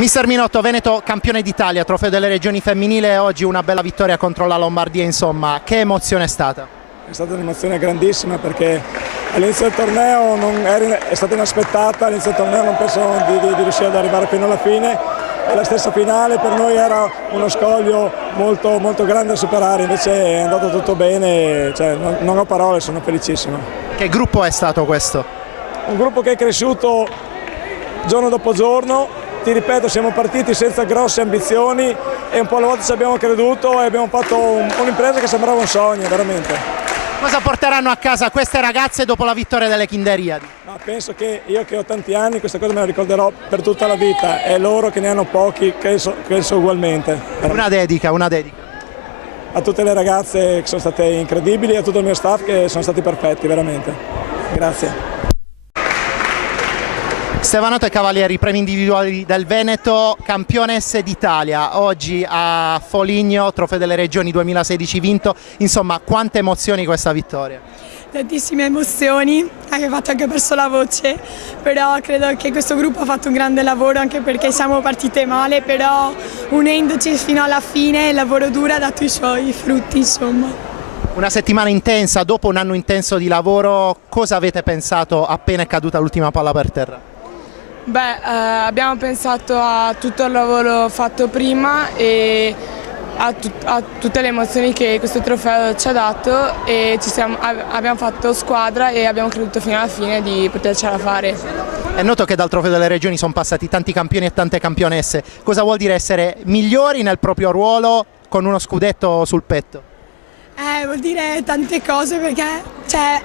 Mister Minotto, Veneto campione d'Italia, trofeo delle regioni femminile, oggi una bella vittoria contro la Lombardia, insomma, che emozione è stata? È stata un'emozione grandissima perché all'inizio del torneo è stata inaspettata, all'inizio del torneo non penso di riuscire ad arrivare fino alla fine e la stessa finale per noi era uno scoglio molto, molto grande da superare, invece è andato tutto bene, cioè, non ho parole, sono felicissimo. Che gruppo è stato questo? Un gruppo che è cresciuto giorno dopo giorno. Ti ripeto, siamo partiti senza grosse ambizioni e un po' alla volta ci abbiamo creduto e abbiamo fatto un'impresa che sembrava un sogno, veramente. Cosa porteranno a casa queste ragazze dopo la vittoria delle Kinderiadi? Ma penso che io che ho tanti anni questa cosa me la ricorderò per tutta la vita e loro che ne hanno pochi penso ugualmente. Una dedica. A tutte le ragazze che sono state incredibili e a tutto il mio staff che sono stati perfetti, veramente. Grazie. Stefanoto e Cavalieri, premi individuali del Veneto, campionesse d'Italia, oggi a Foligno, trofeo delle regioni 2016 vinto, insomma quante emozioni questa vittoria? Tantissime emozioni, ho fatto anche perso la voce, però credo che questo gruppo ha fatto un grande lavoro anche perché siamo partite male, però unendoci fino alla fine il lavoro duro ha dato i suoi frutti, insomma. Una settimana intensa, dopo un anno intenso di lavoro, cosa avete pensato appena è caduta l'ultima palla per terra? Abbiamo pensato a tutto il lavoro fatto prima e a tutte le emozioni che questo trofeo ci ha dato e abbiamo fatto squadra e abbiamo creduto fino alla fine di potercela fare. È noto che dal trofeo delle regioni sono passati tanti campioni e tante campionesse, cosa vuol dire essere migliori nel proprio ruolo con uno scudetto sul petto? Vuol dire tante cose perché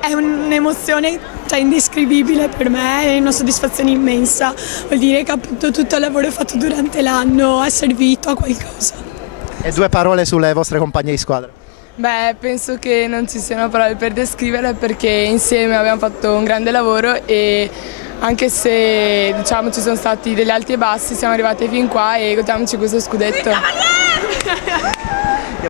è un'emozione indescrivibile per me, è una soddisfazione immensa, vuol dire che appunto tutto il lavoro fatto durante l'anno è servito a qualcosa. E due parole sulle vostre compagne di squadra? Penso che non ci siano parole per descrivere perché insieme abbiamo fatto un grande lavoro e anche se diciamo ci sono stati degli alti e bassi siamo arrivati fin qua e godiamoci questo scudetto.